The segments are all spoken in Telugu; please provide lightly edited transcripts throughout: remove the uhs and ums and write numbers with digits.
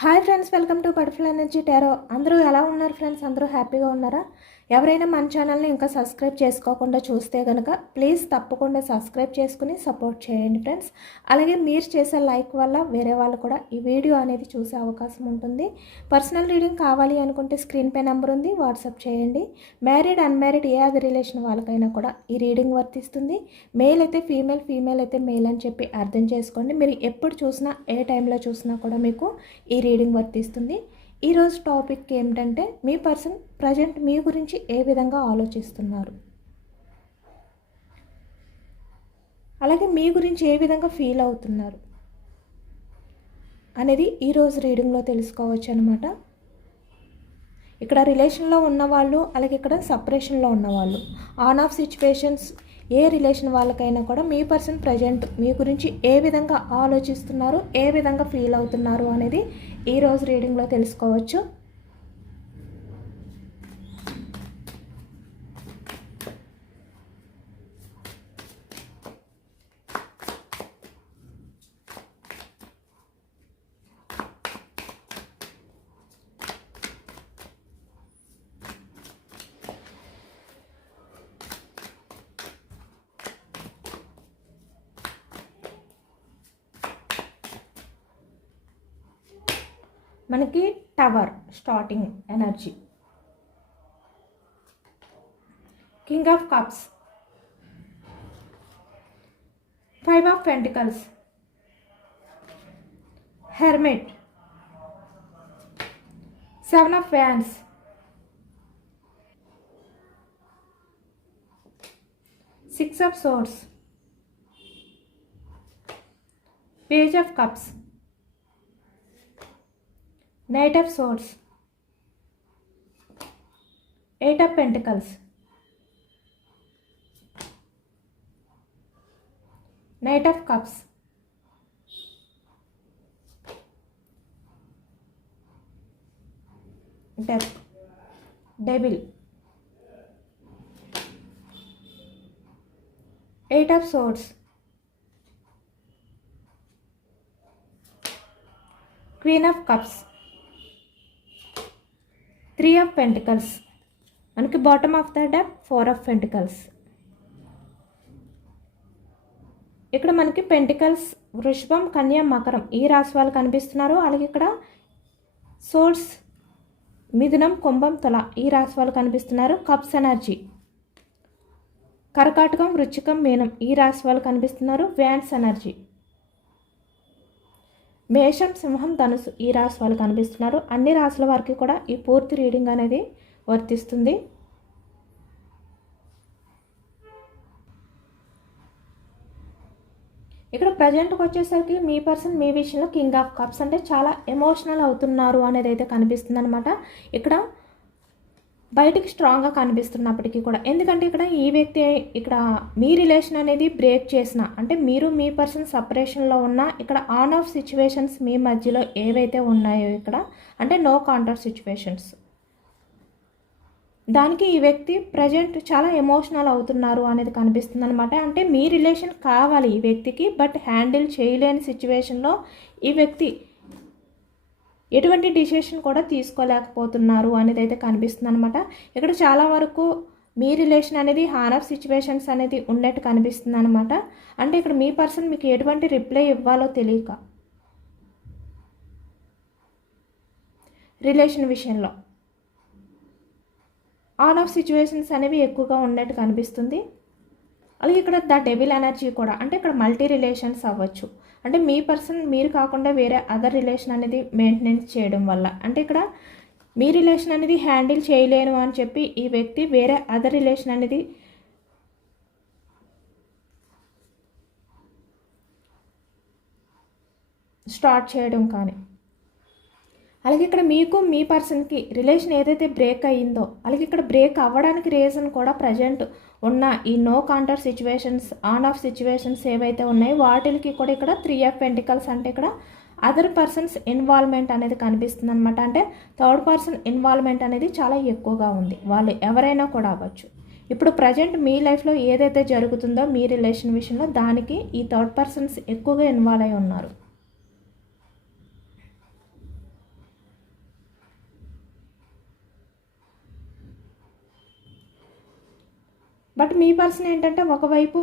Hi friends, welcome to butterfly energy tarot. అందరూ ఎలా ఉన్నారు ఫ్రెండ్స్? అందరూ హ్యాపీగా ఉన్నారా? ఎవరైనా మన ఛానల్ని ఇంకా సబ్స్క్రైబ్ చేసుకోకుండా చూస్తే కనుక ప్లీజ్ తప్పకుండా సబ్స్క్రైబ్ చేసుకుని సపోర్ట్ చేయండి ఫ్రెండ్స్. అలాగే మీరు చేసే లైక్ వల్ల వేరే వాళ్ళు కూడా ఈ వీడియో అనేది చూసే అవకాశం ఉంటుంది. పర్సనల్ రీడింగ్ కావాలి అనుకుంటే స్క్రీన్ పై నెంబర్ ఉంది, వాట్సాప్ చేయండి. మ్యారీడ్ అన్మ్యారీడ్ ఏ అది రిలేషన్ వాళ్ళకైనా కూడా ఈ రీడింగ్ వర్తిస్తుంది. మేల్ అయితే ఫీమేల్, ఫీమేల్ అయితే మేల్ అని చెప్పి అర్థం చేసుకోండి. మీరు ఎప్పుడు చూసినా ఏ టైంలో చూసినా కూడా మీకు ఈ రీడింగ్ వర్తిస్తుంది. ఈరోజు టాపిక్ ఏమిటంటే మీ పర్సన్ ప్రజెంట్ మీ గురించి ఏ విధంగా ఆలోచిస్తున్నారు, అలాగే మీ గురించి ఏ విధంగా ఫీల్ అవుతున్నారు అనేది ఈరోజు రీడింగ్లో తెలుసుకోవచ్చు అనమాట. ఇక్కడ రిలేషన్లో ఉన్నవాళ్ళు, అలాగే ఇక్కడ సపరేషన్లో ఉన్నవాళ్ళు, on off situations A relation వాళ్ళకైనా కూడా మీ పర్సన్ ప్రజెంట్ మీ గురించి ఏ విధంగా ఆలోచిస్తున్నారు, ఏ విధంగా ఫీల్ అవుతున్నారు అనేది ఈరోజు రీడింగ్లో తెలుసుకోవచ్చు. మనకి tower starting energy, king of cups, 5 of pentacles, hermit, 7 of wands, 6 of swords, page of cups, Knight of Swords, 8 of Pentacles, Knight of Cups, Death, Devil, 8 of Swords, Queen of Cups, 3 of pentacles. మనకి bottom of the deck 4 of pentacles. ఇక్కడ మనకి పెంటికల్స్ వృషభం, కన్య, మకరం ఈ రాశి వాళ్ళు కనిపిస్తున్నారు. అలాగే ఇక్కడ సోర్స్ మిథునం, కుంభం, తుల ఈ రాశి వాళ్ళు కనిపిస్తున్నారు. కప్స్ ఎనర్జీ కర్కాటకం, వృశ్చికం, మీనం ఈ రాశి వాళ్ళు కనిపిస్తున్నారు. వ్యాండ్స్ ఎనర్జీ మేషం, సింహం, ధనుసు ఈ రాశి వాళ్ళు కనిపిస్తున్నారు. అన్ని రాశుల వారికి కూడా ఈ పూర్తి రీడింగ్ అనేది వర్తిస్తుంది. ఇక్కడ ప్రజెంట్కి వచ్చేసరికి మీ పర్సన్ మీ విషయంలో కింగ్ ఆఫ్ కప్స్ అంటే చాలా ఎమోషనల్ అవుతున్నారు అనేది అయితే కనిపిస్తుంది అనమాట. ఇక్కడ బయటికి స్ట్రాంగ్గా కనిపిస్తున్నప్పటికీ కూడా, ఎందుకంటే ఇక్కడ ఈ వ్యక్తి ఇక్కడ మీ రిలేషన్ అనేది బ్రేక్ చేసిన, అంటే మీరు మీ పర్సన్ సపరేషన్లో ఉన్న, ఇక్కడ ఆన్ ఆఫ్ సిచ్యువేషన్స్ మీ మధ్యలో ఏవైతే ఉన్నాయో ఇక్కడ అంటే నో కాంటాక్ట్ సిచ్యువేషన్స్, దానికి ఈ వ్యక్తి ప్రజెంట్ చాలా ఎమోషనల్ అవుతున్నారు అనేది కనిపిస్తుంది అనమాట. అంటే మీ రిలేషన్ కావాలి ఈ వ్యక్తికి, బట్ హ్యాండిల్ చేయలేని సిచ్యువేషన్లో ఈ వ్యక్తి ఎటువంటి డిసిషన్ కూడా తీసుకోలేకపోతున్నారు అనేది అయితే కనిపిస్తుంది అనమాట. ఇక్కడ చాలా వరకు మీ రిలేషన్ అనేది ఆన్ ఆఫ్ సిచ్యువేషన్స్ అనేది ఉన్నట్టు కనిపిస్తుంది అనమాట. అంటే ఇక్కడ మీ పర్సన్ మీకు ఎటువంటి రిప్లై ఇవ్వాలో తెలియక రిలేషన్ విషయంలో ఆన్ ఆఫ్ సిచ్యువేషన్స్ అనేవి ఎక్కువగా ఉన్నట్టు కనిపిస్తుంది. అలాగే ఇక్కడ ద డెవిల్ ఎనర్జీ కూడా, అంటే ఇక్కడ మల్టీ రిలేషన్స్ అవ్వచ్చు. అంటే మీ పర్సన్ మీరు కాకుండా వేరే అదర్ రిలేషన్ అనేది మెయింటెనెన్స్ చేయడం వల్ల, అంటే ఇక్కడ మీ రిలేషన్ అనేది హ్యాండిల్ చేయలేను అని చెప్పి ఈ వ్యక్తి వేరే అదర్ రిలేషన్ అనేది స్టార్ట్ చేయడం కానీ, అలాగే ఇక్కడ మీకు మీ పర్సన్కి రిలేషన్ ఏదైతే బ్రేక్ అయ్యిందో, అలాగే ఇక్కడ బ్రేక్ అవ్వడానికి రీజన్ కూడా ప్రజెంట్ ఉన్న ఈ no contact situations, on off situations ఏవైతే ఉన్నాయో వాటికి కూడా ఇక్కడ 3 ఆఫ్ పెంటికల్స్ అంటే ఇక్కడ అదర్ పర్సన్స్ ఇన్వాల్వ్మెంట్ అనేది కనిపిస్తుంది అనమాట. అంటే థర్డ్ పర్సన్ ఇన్వాల్వ్మెంట్ అనేది చాలా ఎక్కువగా ఉంది. వాళ్ళు ఎవరైనా కూడా అవ్వచ్చు. ఇప్పుడు ప్రజెంట్ మీ లైఫ్లో ఏదైతే జరుగుతుందో మీ రిలేషన్ విషయంలో దానికి ఈ థర్డ్ పర్సన్స్ ఎక్కువగా ఇన్వాల్వ్ అయి ఉన్నారు. బట్ మీ పర్సన్ ఏంటంటే ఒకవైపు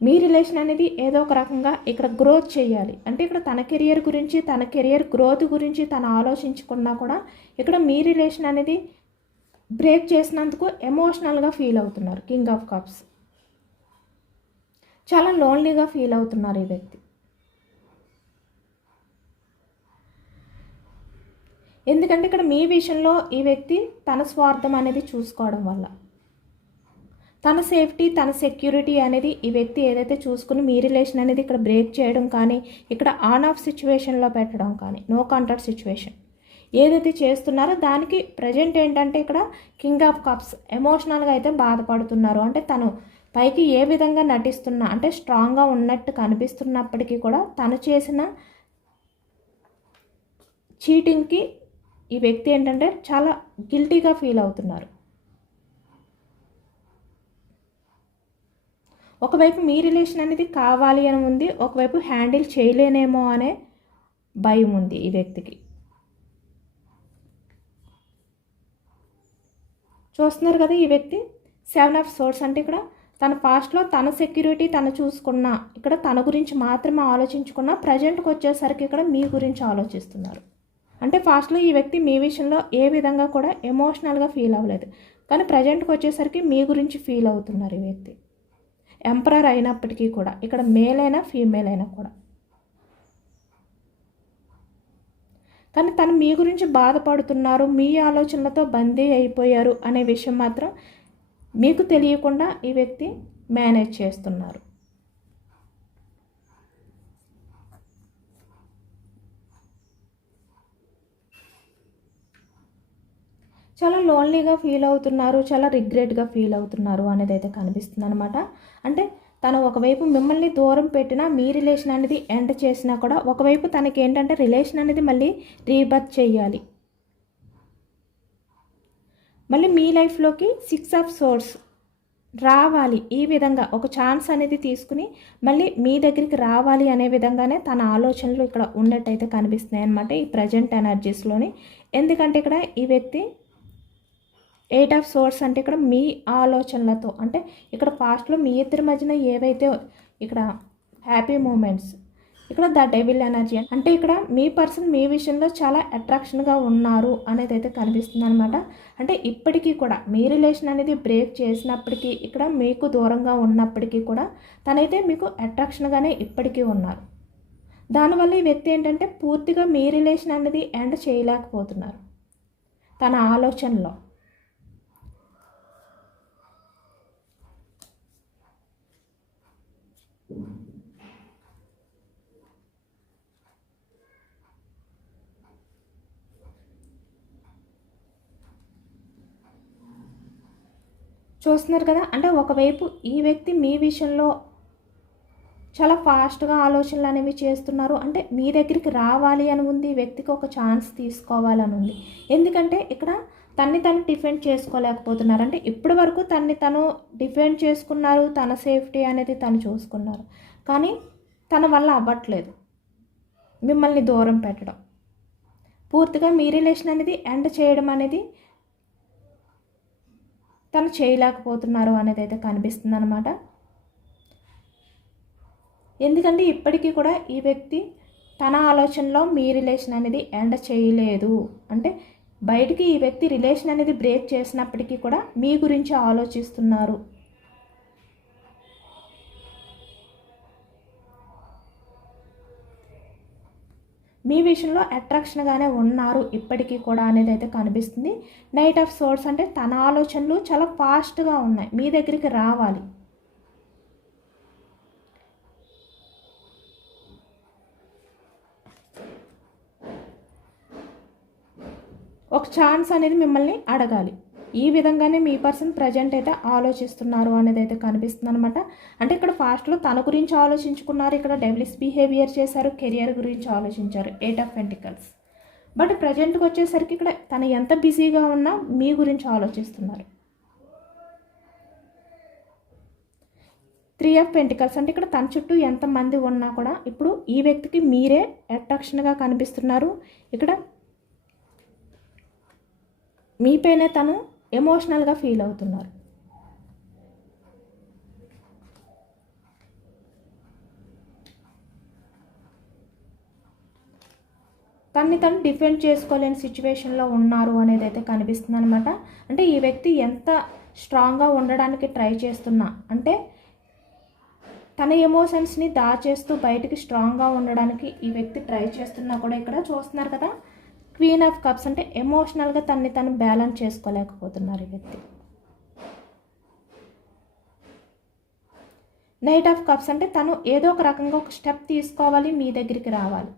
మీ రిలేషన్ అనేది ఏదో ఒక రకంగా ఇక్కడ గ్రోత్ చేయాలి అంటే ఇక్కడ తన కెరియర్ గురించి తన కెరియర్ గ్రోత్ గురించి తను ఆలోచించుకున్నా కూడా ఇక్కడ మీ రిలేషన్ అనేది బ్రేక్ చేసినందుకు ఎమోషనల్గా ఫీల్ అవుతున్నారు. కింగ్ ఆఫ్ కప్స్, చాలా లోన్లీగా ఫీల్ అవుతున్నారు ఈ వ్యక్తి. ఎందుకంటే ఇక్కడ మీ విషయంలో ఈ వ్యక్తి తన స్వార్థం అనేది చూసుకోవడం వల్ల, తన సేఫ్టీ తన సెక్యూరిటీ అనేది ఈ వ్యక్తి ఏదైతే చూసుకుని మీ రిలేషన్ అనేది ఇక్కడ బ్రేక్ చేయడం కానీ, ఇక్కడ ఆన్ ఆఫ్ సిచ్యువేషన్లో పెట్టడం కానీ, నో కాంటాక్ట్ సిచ్యువేషన్ ఏదైతే చేస్తున్నారో దానికి ప్రజెంట్ ఏంటంటే ఇక్కడ కింగ్ ఆఫ్ కప్స్ ఎమోషనల్గా అయితే బాధపడుతున్నారు. అంటే తను పైకి ఏ విధంగా నటిస్తున్నా అంటే స్ట్రాంగ్గా ఉన్నట్టు కనిపిస్తున్నప్పటికీ కూడా తను చేసిన చీటింగ్కి ఈ వ్యక్తి ఏంటంటే చాలా గిల్టీగా ఫీల్ అవుతున్నారు. ఒకవైపు మీ రిలేషన్ అనేది కావాలి అని ఉంది, ఒకవైపు హ్యాండిల్ చేయలేనేమో అనే భయం ఉంది ఈ వ్యక్తికి. చూస్తున్నారు కదా ఈ వ్యక్తి 7 ఆఫ్ సోర్స్ అంటే ఇక్కడ తన పాస్ట్లో తన సెక్యూరిటీ తను చూసుకున్న, ఇక్కడ తన గురించి మాత్రమే ఆలోచించుకున్న, ప్రజెంట్కి వచ్చేసరికి ఇక్కడ మీ గురించి ఆలోచిస్తున్నారు. అంటే ఫాస్ట్లో ఈ వ్యక్తి మీ విషయంలో ఏ విధంగా కూడా ఎమోషనల్గా ఫీల్ అవ్వలేదు, కానీ ప్రజెంట్కి వచ్చేసరికి మీ గురించి ఫీల్ అవుతున్నారు ఈ వ్యక్తి. ఎంపరర్ అయినప్పటికీ కూడా ఇక్కడ మేల్ అయినా ఫీమేల్ అయినా కూడా, కానీ తను మీ గురించి బాధపడుతున్నారు, మీ ఆలోచనలతో బందీ అయిపోయారు అనే విషయం మాత్రం మీకు తెలియకుండా ఈ వ్యక్తి మేనేజ్ చేస్తున్నారు. చాలా లోన్లీగా ఫీల్ అవుతున్నారు, చాలా రిగ్రెట్గా ఫీల్ అవుతున్నారు అనేది అయితే కనిపిస్తుంది అనమాట. అంటే తను ఒకవైపు మిమ్మల్ని దూరం పెట్టినా, మీ రిలేషన్ అనేది ఎండ్ చేసినా కూడా ఒకవైపు తనకి ఏంటంటే రిలేషన్ అనేది మళ్ళీ రీబర్త్ చేయాలి, మళ్ళీ మీ లైఫ్లోకి 6 ఆఫ్ సోర్స్ రావాలి, ఈ విధంగా ఒక ఛాన్స్ అనేది తీసుకుని మళ్ళీ మీ దగ్గరికి రావాలి అనే విధంగానే తన ఆలోచనలు ఇక్కడ ఉన్నట్టయితే కనిపిస్తున్నాయి అన్నమాట ఈ ప్రజెంట్ ఎనర్జీస్లోని. ఎందుకంటే ఇక్కడ ఈ వ్యక్తి 8 ఆఫ్ సోర్స్ అంటే ఇక్కడ మీ ఆలోచనలతో, అంటే ఇక్కడ పాస్ట్లో మీ ఇద్దరి మధ్యన ఏవైతే ఇక్కడ హ్యాపీ మూమెంట్స్, ఇక్కడ ద డెవిల్ ఎనర్జీ అంటే ఇక్కడ మీ పర్సన్ మీ విషయంలో చాలా అట్రాక్షన్గా ఉన్నారు అనేది అయితే కనిపిస్తుంది అనమాట. అంటే ఇప్పటికీ కూడా మీ రిలేషన్ అనేది బ్రేక్ చేసినప్పటికీ, ఇక్కడ మీకు దూరంగా ఉన్నప్పటికీ కూడా తనైతే మీకు అట్రాక్షన్గానే ఇప్పటికీ ఉన్నారు. దానివల్ల ఈ వ్యక్తి ఏంటంటే పూర్తిగా మీ రిలేషన్ అనేది ఎండ్ చేయలేకపోతున్నారు తన ఆలోచనలో. చూస్తున్నారు కదా, అంటే ఒకవైపు ఈ వ్యక్తి మీ విషయంలో చాలా ఫాస్ట్గా ఆలోచనలు అనేవి చేస్తున్నారు, అంటే మీ దగ్గరికి రావాలి అని ఉంది, ఈ వ్యక్తికి ఒక ఛాన్స్ తీసుకోవాలని ఉంది. ఎందుకంటే ఇక్కడ తన్ని తను డిఫెండ్ చేసుకోలేకపోతున్నారు. అంటే ఇప్పటి వరకు తన్ని తను డిఫెండ్ చేసుకున్నారు, తన సేఫ్టీ అనేది తను చూసుకున్నారు, కానీ తన వల్ల అవ్వట్లేదు మిమ్మల్ని దూరం పెట్టడం, పూర్తిగా మీ రిలేషన్ అనేది ఎండ్ చేయడం అనేది తను చేయలేకపోతున్నారు అనేది అయితే కనిపిస్తుంది అనమాట. ఎందుకంటే ఇప్పటికీ కూడా ఈ వ్యక్తి తన ఆలోచనలో మీ రిలేషన్ అనేది ఎండ్ చేయలేదు. అంటే బయటికి ఈ వ్యక్తి రిలేషన్ అనేది బ్రేక్ చేసినప్పటికీ కూడా మీ గురించి ఆలోచిస్తున్నారు. మీ విషయంలో అట్రాక్షన్గానే ఉన్నారు ఇప్పటికీ కూడా అనేది అయితే కనిపిస్తుంది. నైట్ ఆఫ్ సోర్స్ అంటే తన ఆలోచనలు చాలా ఫాస్ట్గా ఉన్నాయి, మీ దగ్గరికి రావాలి. ఒక ఛాన్స్ అనేది మిమ్మల్ని అడగాలి, ఈ విధంగానే మీ పర్సన్ ప్రజెంట్ అయితే ఆలోచిస్తున్నారు అనేది అయితే కనిపిస్తుంది అనమాట. అంటే ఇక్కడ ఫాస్ట్లో తన గురించి ఆలోచించుకున్నారు, ఇక్కడ డెవిలిష్ బిహేవియర్ చేశారు, కెరియర్ గురించి ఆలోచించారు, 8 ఆఫ్ పెంటికల్స్. బట్ ప్రజెంట్కి వచ్చేసరికి ఇక్కడ తను ఎంత బిజీగా ఉన్నా మీ గురించి ఆలోచిస్తున్నారు. 3 ఆఫ్ పెంటికల్స్ అంటే ఇక్కడ తన చుట్టూ ఎంతమంది ఉన్నా కూడా ఇప్పుడు ఈ వ్యక్తికి మీరే అట్రాక్షన్గా కనిపిస్తున్నారు. ఇక్కడ మీపైనే తను ఎమోషనల్గా ఫీల్ అవుతున్నారు. తన్ని తను డిఫెండ్ చేసుకోలేని సిచ్యువేషన్లో ఉన్నారు అనేది అయితే కనిపిస్తుంది అనమాట. అంటే ఈ వ్యక్తి ఎంత స్ట్రాంగ్గా ఉండడానికి ట్రై చేస్తున్నా, అంటే తన ఎమోషన్స్ని దాచేస్తూ బయటికి స్ట్రాంగ్గా ఉండడానికి ఈ వ్యక్తి ట్రై చేస్తున్నా కూడా ఇక్కడ చూస్తున్నారు కదా, క్వీన్ ఆఫ్ కప్స్ అంటే ఎమోషనల్గా తన్ని తను బ్యాలెన్స్ చేసుకోలేకపోతున్నారు ఈ వ్యక్తి. నైట్ ఆఫ్ కప్స్ అంటే తను ఏదో ఒక రకంగా ఒక స్టెప్ తీసుకోవాలి, మీ దగ్గరికి రావాలి,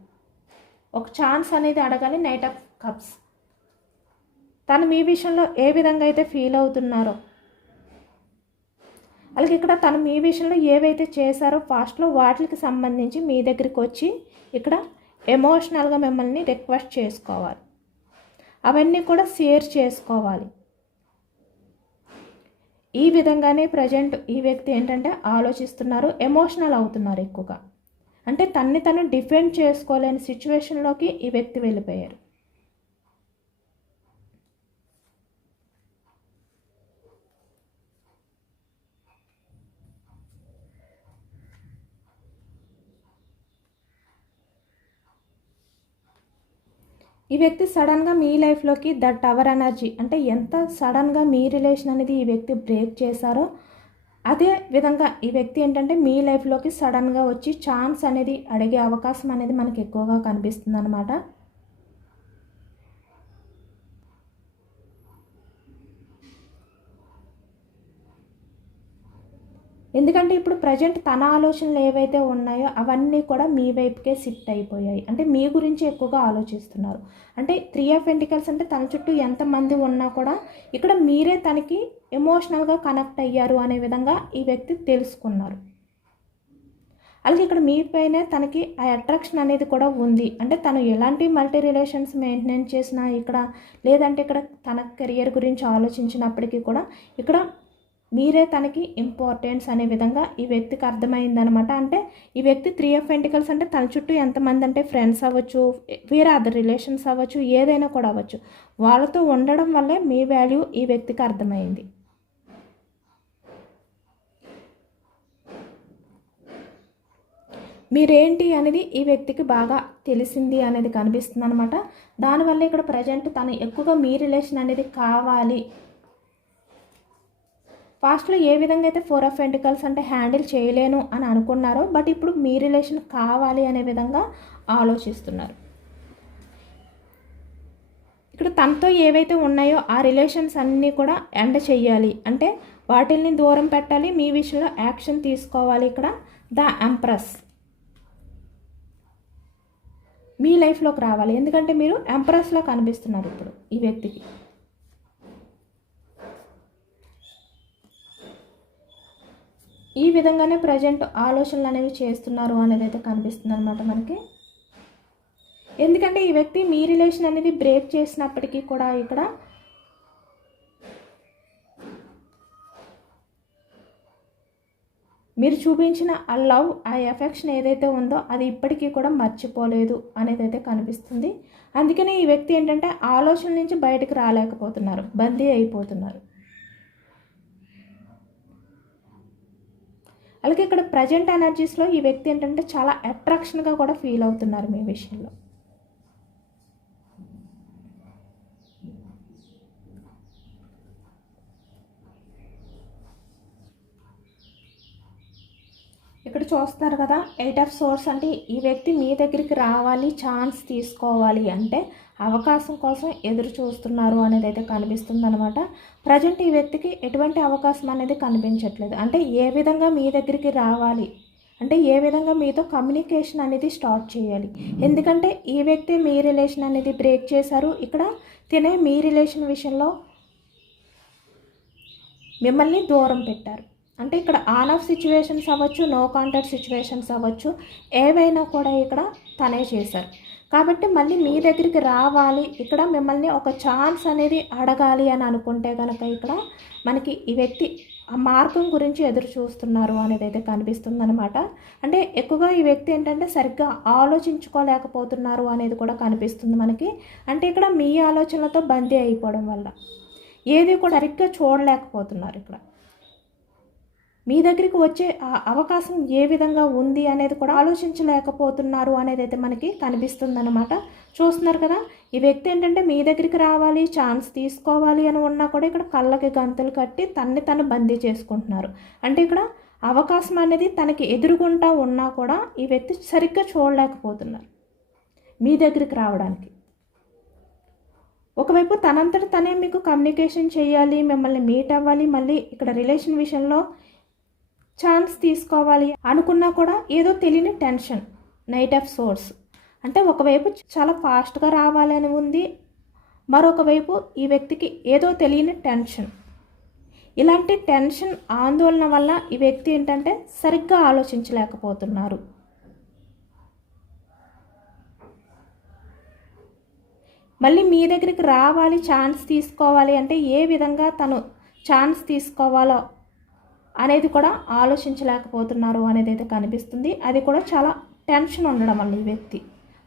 ఒక ఛాన్స్ అనేది అడగాలి. నైట్ ఆఫ్ కప్స్ తను మీ విషయంలో ఏ విధంగా అయితే ఫీల్ అవుతున్నారో, అలాగే ఇక్కడ తను మీ విషయంలో ఏవైతే చేశారో పాస్ట్లో వాటికి సంబంధించి మీ దగ్గరికి వచ్చి ఇక్కడ ఎమోషనల్గా మిమ్మల్ని రిక్వెస్ట్ చేసుకోవాలి, అవన్నీ కూడా షేర్ చేసుకోవాలి. ఈ విధంగానే ప్రజెంట్ ఈ వ్యక్తి ఏంటంటే ఆలోచిస్తున్నారు, ఎమోషనల్ అవుతున్నారు ఎక్కువగా. అంటే తన్ని తను డిఫెండ్ చేసుకోలేని సిచ్యువేషన్లోకి ఈ వ్యక్తి వెళ్ళిపోయారు. ఈ వ్యక్తి సడన్గా మీ లైఫ్లోకి ద టవర్ ఎనర్జీ అంటే ఎంత సడన్గా మీ రిలేషన్ అనేది ఈ వ్యక్తి బ్రేక్ చేశారో అదే విధంగా ఈ వ్యక్తి ఏంటంటే మీ లైఫ్లోకి సడన్గా వచ్చి ఛాన్స్ అనేది అడిగే అవకాశం అనేది మనకి ఎక్కువగా కనిపిస్తుంది అన్నమాట. ఎందుకంటే ఇప్పుడు ప్రజెంట్ తన ఆలోచనలు ఏవైతే ఉన్నాయో అవన్నీ కూడా మీ వైపుకే షిఫ్ట్ అయిపోయాయి. అంటే మీ గురించి ఎక్కువగా ఆలోచిస్తున్నారు. అంటే 3 ఆఫ్ పెంటికల్స్ అంటే తన చుట్టూ ఎంతమంది ఉన్నా కూడా ఇక్కడ మీరే తనకి ఎమోషనల్గా కనెక్ట్ అయ్యారు అనే విధంగా ఈ వ్యక్తి తెలుసుకున్నారు. అలాగే ఇక్కడ మీపైనే తనకి ఆ అట్రాక్షన్ అనేది కూడా ఉంది. అంటే తను ఎలాంటి మల్టీ రిలేషన్స్ మెయింటైన్ చేసినా ఇక్కడ లేదంటే ఇక్కడ తన కెరియర్ గురించి ఆలోచించినప్పటికీ కూడా ఇక్కడ మీరే తనకి ఇంపార్టెన్స్ అనే విధంగా ఈ వ్యక్తికి అర్థమైందనమాట. అంటే ఈ వ్యక్తి 3 ఆఫ్ పెంటికల్స్ అంటే తన చుట్టూ ఎంతమంది అంటే ఫ్రెండ్స్ అవ్వచ్చు, వేరే అదర్ రిలేషన్స్ అవ్వచ్చు, ఏదైనా కూడా అవ్వచ్చు, వాళ్ళతో ఉండడం వల్లే మీ వాల్యూ ఈ వ్యక్తికి అర్థమైంది. మీరేంటి అనేది ఈ వ్యక్తికి బాగా తెలిసింది అనేది కనిపిస్తుంది అనమాట. దానివల్ల ఇక్కడ ప్రజెంట్ తను ఎక్కువగా మీ రిలేషన్ అనేది కావాలి. పాస్ట్లో ఏ విధంగా అయితే 4 ఆఫ్ పెంటికల్స్ అంటే హ్యాండిల్ చేయలేను అని అనుకున్నారో బట్ ఇప్పుడు మీ రిలేషన్ కావాలి అనే విధంగా ఆలోచిస్తున్నారు. ఇక్కడ తనతో ఏవైతే ఉన్నాయో ఆ రిలేషన్స్ అన్నీ కూడా ఎండ్ చెయ్యాలి, అంటే వాటిల్ని దూరం పెట్టాలి, మీ విషయంలో యాక్షన్ తీసుకోవాలి. ఇక్కడ ద ఎంప్రెస్ మీ లైఫ్లోకి రావాలి, ఎందుకంటే మీరు ఎంప్రెస్లో కనిపిస్తున్నారు ఇప్పుడు ఈ వ్యక్తికి. ఈ విధంగానే ప్రజెంట్ ఆలోచనలు అనేవి చేస్తున్నారు అనేది అయితే కనిపిస్తుంది అనమాట మనకి. ఎందుకంటే ఈ వ్యక్తి మీ రిలేషన్ అనేది బ్రేక్ చేసినప్పటికీ కూడా ఇక్కడ మీరు చూపించిన ఆ లవ్, ఆ ఎఫెక్షన్ ఏదైతే ఉందో అది ఇప్పటికీ కూడా మర్చిపోలేదు అనేది అయితే కనిపిస్తుంది. అందుకనే ఈ వ్యక్తి ఏంటంటే ఆలోచన నుంచి బయటకు రాలేకపోతున్నారు, బందీ అయిపోతున్నారు. అలాగే ఇక్కడ ప్రజెంట్ ఎనర్జీస్లో ఈ వ్యక్తి ఏంటంటే చాలా అట్రాక్షన్గా కూడా ఫీల్ అవుతున్నారు మీ విషయంలో. ఇక్కడ చూస్తున్నారు కదా 8 ఆఫ్ సోర్స్ అంటే ఈ వ్యక్తి మీ దగ్గరికి రావాలి, ఛాన్స్ తీసుకోవాలి అంటే అవకాశం కోసం ఎదురు చూస్తున్నారు అనేది అయితే కనిపిస్తుంది అనమాట. ప్రజెంట్ ఈ వ్యక్తికి ఎటువంటి అవకాశం అనేది కనిపించట్లేదు. అంటే ఏ విధంగా మీ దగ్గరికి రావాలి, అంటే ఏ విధంగా మీతో కమ్యూనికేషన్ అనేది స్టార్ట్ చేయాలి. ఎందుకంటే ఈ వ్యక్తి మీ రిలేషన్ అనేది బ్రేక్ చేశారు. ఇక్కడ తినే మీ రిలేషన్ విషయంలో మిమ్మల్ని దూరం పెట్టారు. అంటే ఇక్కడ ఆన్ ఆఫ్ సిచ్యువేషన్స్ అవ్వచ్చు, నో కాంటాక్ట్ సిచ్యువేషన్స్ అవ్వచ్చు, ఏవైనా కూడా ఇక్కడ తనే చేశారు. కాబట్టి మళ్ళీ మీ దగ్గరికి రావాలి, ఇక్కడ మిమ్మల్ని ఒక ఛాన్స్ అనేది అడగాలి అని అనుకుంటే కనుక ఇక్కడ మనకి ఈ వ్యక్తి ఆ మార్గం గురించి ఎదురు చూస్తున్నారు అనేది అయితే కనిపిస్తుంది అనమాట. అంటే ఎక్కువగా ఈ వ్యక్తి ఏంటంటే సరిగ్గా ఆలోచించుకోలేకపోతున్నారు అనేది కూడా కనిపిస్తుంది మనకి. అంటే ఇక్కడ మీ ఆలోచనలతో బందీ అయిపోవడం వల్ల ఏది కూడా సరిగ్గా చూడలేకపోతున్నారు ఇక్కడ. మీ దగ్గరికి వచ్చే ఆ అవకాశం ఏ విధంగా ఉంది అనేది కూడా ఆలోచించలేకపోతున్నారు అనేది అయితే మనకి కనిపిస్తుందన్నమాట. చూస్తున్నారు కదా, ఈ వ్యక్తి ఏంటంటే మీ దగ్గరికి రావాలి, ఛాన్స్ తీసుకోవాలి అని ఉన్నా కూడా ఇక్కడ కళ్ళకి గంతులు కట్టి తను బందీ చేసుకుంటున్నారు. అంటే ఇక్కడ అవకాశం అనేది తనకి ఎదురుగుంటా ఉన్నా కూడా ఈ వ్యక్తి సరిగ్గా చూడలేకపోతున్నారు మీ దగ్గరికి రావడానికి. ఒకవైపు తనంతట తనే మీకు కమ్యూనికేషన్ చేయాలి, మిమ్మల్ని మీట్ అవ్వాలి, మళ్ళీ ఇక్కడ రిలేషన్ విషయంలో ఛాన్స్ తీసుకోవాలి అనుకున్నా కూడా ఏదో తెలియని టెన్షన్, నైట్ ఆఫ్ సోర్స్. అంటే ఒకవైపు చాలా ఫాస్ట్గా రావాలని ఉంది, మరొక వైపు ఈ వ్యక్తికి ఏదో తెలియని టెన్షన్. ఇలాంటి టెన్షన్, ఆందోళన వల్ల ఈ వ్యక్తి ఏంటంటే సరిగ్గా ఆలోచించలేకపోతున్నారు. మళ్ళీ మీ దగ్గరికి రావాలి, ఛాన్స్ తీసుకోవాలి అంటే ఏ విధంగా తను ఛాన్స్ తీసుకోవాలో అనేది కూడా ఆలోచించలేకపోతున్నారు అనేది అయితే కనిపిస్తుంది. అది కూడా చాలా టెన్షన్ ఉండడం వల్ల ఈ వ్యక్తి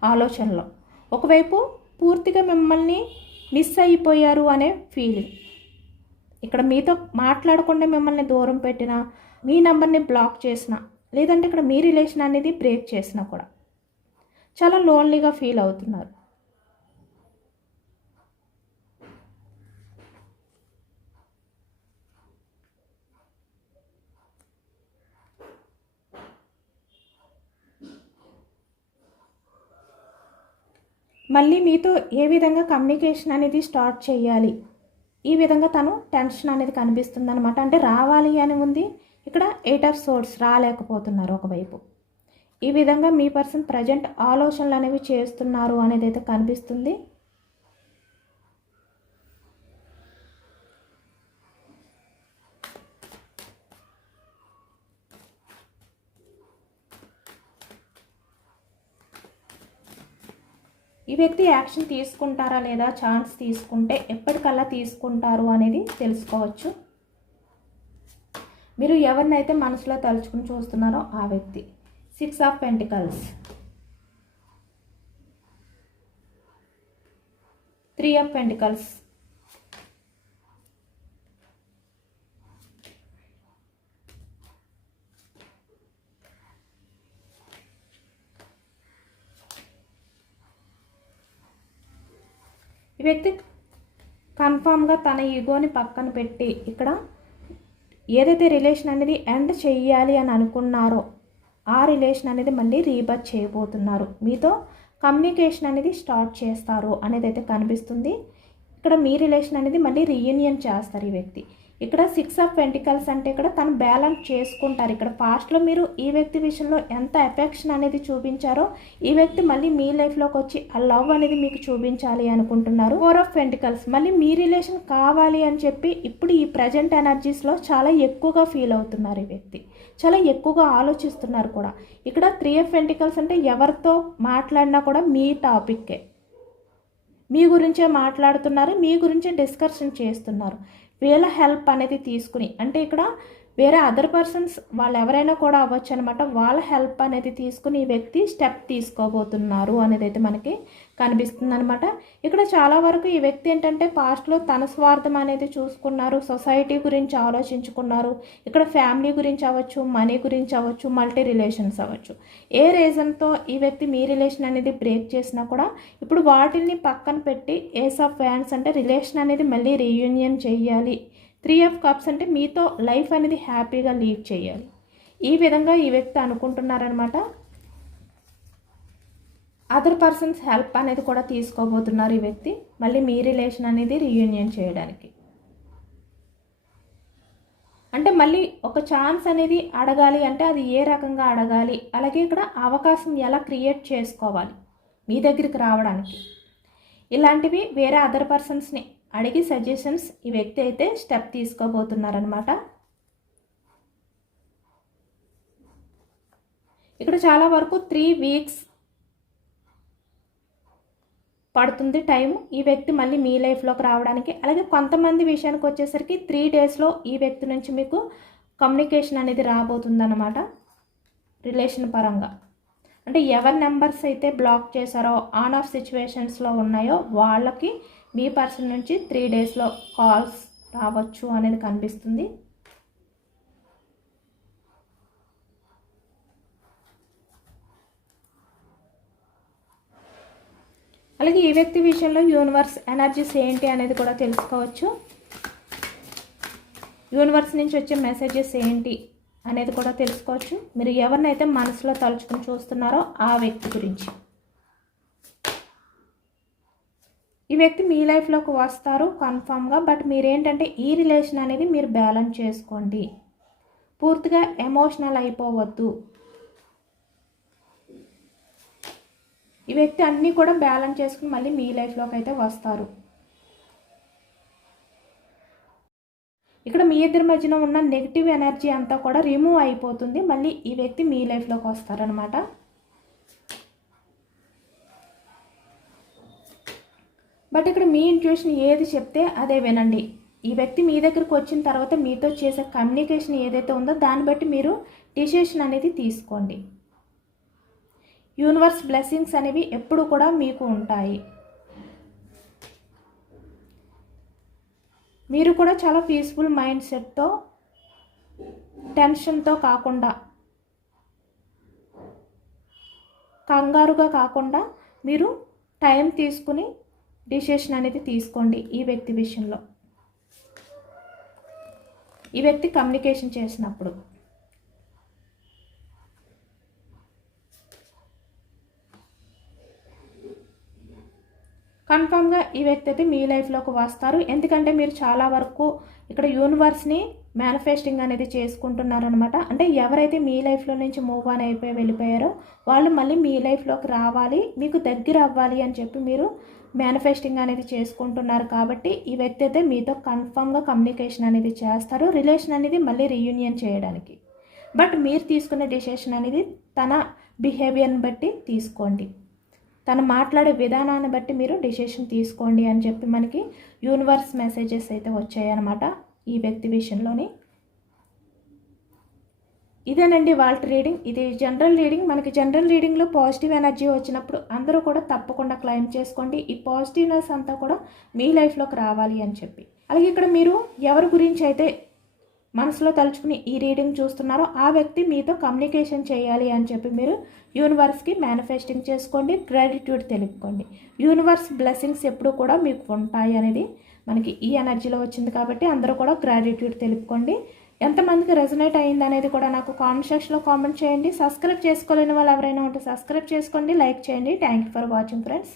ఆలోచనలో. ఒకవైపు పూర్తిగా మిమ్మల్ని మిస్ అయిపోయారు అనే ఫీలింగ్. ఇక్కడ మీతో మాట్లాడకుండా మిమ్మల్ని దూరం పెట్టినా, మీ నెంబర్ని బ్లాక్ చేసినా, లేదంటే ఇక్కడ మీ రిలేషన్ అనేది బ్రేక్ చేసినా కూడా చాలా లోన్లీగా ఫీల్ అవుతున్నారు. మళ్ళీ మీతో ఏ విధంగా కమ్యూనికేషన్ అనేది స్టార్ట్ చేయాలి, ఈ విధంగా తను టెన్షన్ అనేది కనిపిస్తుంది అనమాట. అంటే రావాలి అని ఉంది, ఇక్కడ 8 ఆఫ్ సోర్స్ రాలేకపోతున్నారు ఒకవైపు. ఈ విధంగా మీ పర్సన్ ప్రజెంట్ ఆలోచనలు అనేవి చేస్తున్నారు అనేది అయితే కనిపిస్తుంది. ఈ వ్యక్తి యాక్షన్ తీసుకుంటారా లేదా, ఛాన్స్ తీసుకుంటే ఎప్పటికల్లా తీసుకుంటారు అనేది తెలుసుకోవచ్చు. మీరు ఎవరినైతే మనసులో తలుచుకుని చూస్తున్నారో ఆ వ్యక్తి. 6 ఆఫ్ పెంటికల్స్, 3 ఆఫ్ పెంటికల్స్, ఈ వ్యక్తి కన్ఫామ్గా తన ఈగోని పక్కన పెట్టి ఇక్కడ ఏదైతే రిలేషన్ అనేది ఎండ్ చెయ్యాలి అని అనుకున్నారో ఆ రిలేషన్ అనేది మళ్ళీ రీబర్త్ చేయబోతున్నారు. మీతో కమ్యూనికేషన్ అనేది స్టార్ట్ చేస్తారు అనేది అయితే కనిపిస్తుంది. ఇక్కడ మీ రిలేషన్ అనేది మళ్ళీ రీయూనియన్ చేస్తారు ఈ వ్యక్తి. ఇక్కడ 6 ఆఫ్ పెంటికల్స్ అంటే ఇక్కడ తను బ్యాలెన్స్ చేసుకుంటారు. ఇక్కడ పాస్ట్లో మీరు ఈ వ్యక్తి విషయంలో ఎంత ఎఫెక్షన్ అనేది చూపించారో ఈ వ్యక్తి మళ్ళీ మీ లైఫ్లోకి వచ్చి ఆ లవ్ అనేది మీకు చూపించాలి అనుకుంటున్నారు. 4 ఆఫ్ పెంటికల్స్, మళ్ళీ మీ రిలేషన్ కావాలి అని చెప్పి ఇప్పుడు ఈ ప్రజెంట్ ఎనర్జీస్లో చాలా ఎక్కువగా ఫీల్ అవుతున్నారు ఈ వ్యక్తి, చాలా ఎక్కువగా ఆలోచిస్తున్నారు కూడా. ఇక్కడ 3 ఆఫ్ పెంటికల్స్ అంటే ఎవరితో మాట్లాడినా కూడా మీ టాపిక్కే, మీ గురించే మాట్లాడుతున్నారు, మీ గురించే డిస్కషన్ చేస్తున్నారు. వీళ్ళ హెల్ప్ అనేది తీసుకుని, అంటే ఇక్కడ వేరే అదర్ పర్సన్స్ వాళ్ళు ఎవరైనా కూడా అవ్వచ్చు అనమాట, వాళ్ళ హెల్ప్ అనేది తీసుకుని ఈ వ్యక్తి స్టెప్ తీసుకోబోతున్నారు అనేది అయితే మనకి కనిపిస్తుంది అనమాట. ఇక్కడ చాలా వరకు ఈ వ్యక్తి ఏంటంటే పాస్ట్లో తన స్వార్థం అనేది చూసుకున్నారు, సొసైటీ గురించి ఆలోచించుకున్నారు. ఇక్కడ ఫ్యామిలీ గురించి అవ్వచ్చు, మనీ గురించి అవ్వచ్చు, మల్టీ రిలేషన్స్ అవ్వచ్చు. ఏ రీజన్తో ఈ వ్యక్తి మీ రిలేషన్ అనేది బ్రేక్ చేసినా కూడా ఇప్పుడు వాటిని పక్కన పెట్టి ఏస్ ఆఫ్ వ్యాండ్స్ అంటే రిలేషన్ అనేది మళ్ళీ రీయూనియన్ చేయాలి. 3 ఆఫ్ కప్స్ అంటే మీతో లైఫ్ అనేది హ్యాపీగా లీడ్ చేయాలి. ఈ విధంగా ఈ వ్యక్తి అనుకుంటున్నారనమాట. అదర్ పర్సన్స్ హెల్ప్ అనేది కూడా తీసుకోబోతున్నారు ఈ వ్యక్తి మళ్ళీ మీ రిలేషన్ అనేది రీయూనియన్ చేయడానికి. అంటే మళ్ళీ ఒక ఛాన్స్ అనేది అడగాలి అంటే అది ఏ రకంగా అడగాలి, అలాగే ఇక్కడ అవకాశం ఎలా క్రియేట్ చేసుకోవాలి మీ దగ్గరికి రావడానికి, ఇలాంటివి వేరే అదర్ పర్సన్స్ని అడిగి సజెషన్స్ ఈ వ్యక్తి అయితే స్టెప్ తీసుకోబోతున్నారనమాట. ఇక్కడ చాలా వరకు 3 వీక్స్ పడుతుంది టైం ఈ వ్యక్తి మళ్ళీ మీ లైఫ్లోకి రావడానికి. అలాగే కొంతమంది విషయానికి వచ్చేసరికి 3 డేస్లో ఈ వ్యక్తి నుంచి మీకు కమ్యూనికేషన్ అనేది రాబోతుందన్నమాట రిలేషన్ పరంగా. అంటే ఎవరి నెంబర్స్ అయితే బ్లాక్ చేశారో, ఆన్ ఆఫ్ సిచ్యువేషన్స్లో ఉన్నాయో వాళ్ళకి మీ పర్సన్ నుంచి 3 డేస్లో కాల్స్ రావచ్చు అనేది కనిపిస్తుంది. అలాగే ఈ వ్యక్తి విషయంలో యూనివర్స్ ఎనర్జీస్ ఏంటి అనేది కూడా తెలుసుకోవచ్చు. యూనివర్స్ నుంచి వచ్చే మెసేజెస్ ఏంటి అనేది కూడా తెలుసుకోవచ్చు. మీరు ఎవరినైతే మనసులో తలుచుకుని చూస్తున్నారో ఆ వ్యక్తి గురించి. ఈ వ్యక్తి మీ లైఫ్లోకి వస్తారు కన్ఫామ్గా. బట్ మీరేంటంటే ఈ రిలేషన్ అనేది మీరు బ్యాలెన్స్ చేసుకోండి. పూర్తిగా ఎమోషనల్ అయిపోవద్దు. ఈ వ్యక్తి అన్నీ కూడా బ్యాలెన్స్ చేసుకుని మళ్ళీ మీ లైఫ్లోకి అయితే వస్తారు. ఇక్కడ మీ ఇద్దరి మధ్యన ఉన్న నెగిటివ్ ఎనర్జీ అంతా కూడా రిమూవ్ అయిపోతుంది. మళ్ళీ ఈ వ్యక్తి మీ లైఫ్లోకి వస్తారనమాట. బట్ ఇక్కడ మీ ఇంట్యూషన్ ఏది చెప్తే అదే వినండి. ఈ వ్యక్తి మీ దగ్గరకు వచ్చిన తర్వాత మీతో చేసే కమ్యూనికేషన్ ఏదైతే ఉందో దాన్ని బట్టి మీరు డిసిషన్ అనేది తీసుకోండి. యూనివర్స్ బ్లెస్సింగ్స్ అనేవి ఎప్పుడు కూడా మీకు ఉంటాయి. మీరు కూడా చాలా పీస్ఫుల్ మైండ్ సెట్తో, టెన్షన్తో కాకుండా, కంగారుగా కాకుండా మీరు టైం తీసుకుని డిసిషన్ అనేది తీసుకోండి. ఈ వ్యక్తి విషయంలో ఈ వ్యక్తి కమ్యూనికేషన్ చేసినప్పుడు కన్ఫామ్గా ఈ వ్యక్తి అయితే మీ లైఫ్లోకి వస్తారు. ఎందుకంటే మీరు చాలా వరకు ఇక్కడ యూనివర్స్ని మేనిఫెస్టింగ్ అనేది చేసుకుంటున్నారనమాట. అంటే ఎవరైతే మీ లైఫ్లో నుంచి మూవ్ ఆన్ అయిపోయి వెళ్ళిపోయారో వాళ్ళు మళ్ళీ మీ లైఫ్లోకి రావాలి, మీకు దగ్గర అవ్వాలి అని చెప్పి మీరు మేనిఫెస్టింగ్ అనేది చేసుకుంటున్నారు. కాబట్టి ఈ వ్యక్తి అయితే మీతో కన్ఫామ్గా కమ్యూనికేషన్ అనేది చేస్తారు, రిలేషన్ అనేది మళ్ళీ రీయూనియన్ చేయడానికి. బట్ మీరు తీసుకున్న డిసిషన్ అనేది తన బిహేవియర్ని బట్టి తీసుకోండి, తను మాట్లాడే విధానాన్ని బట్టి మీరు డిసిషన్ తీసుకోండి అని చెప్పి మనకి యూనివర్స్ మెసేజెస్ అయితే వచ్చాయన్నమాట ఈ వ్యక్తి విషయంలోని. ఇదేనండి వాళ్ళ రీడింగ్. ఇది జనరల్ రీడింగ్. మనకి జనరల్ రీడింగ్లో పాజిటివ్ ఎనర్జీ వచ్చినప్పుడు అందరూ కూడా తప్పకుండా క్లెయిమ్ చేసుకోండి. ఈ పాజిటివ్నెస్ అంతా కూడా మీ లైఫ్లోకి రావాలి అని చెప్పి. అలాగే ఇక్కడ మీరు ఎవరి గురించి అయితే మనసులో తలుచుకుని ఈ రీడింగ్ చూస్తున్నారో ఆ వ్యక్తి మీతో కమ్యూనికేషన్ చేయాలి అని చెప్పి మీరు యూనివర్స్కి మేనిఫెస్టింగ్ చేసుకోండి, గ్రాటిట్యూడ్ తెలుపుకోండి. యూనివర్స్ బ్లెస్సింగ్స్ ఎప్పుడు కూడా మీకు ఉంటాయి అనేది మనకి ఈ ఎనర్జీలో వచ్చింది. కాబట్టి అందరూ కూడా గ్రాటిట్యూడ్ తెలుపుకోండి. ఎంతమందికి రెజొనేట్ అయ్యింది అనేది కూడా నాకు కామెంట్ సెక్షన్లో కామెంట్ చేయండి. సబ్స్క్రైబ్ చేసుకోలేని వాళ్ళు ఎవరైనా ఉంటే సబ్స్క్రైబ్ చేసుకోండి, లైక్ చేయండి. Thank you for watching friends.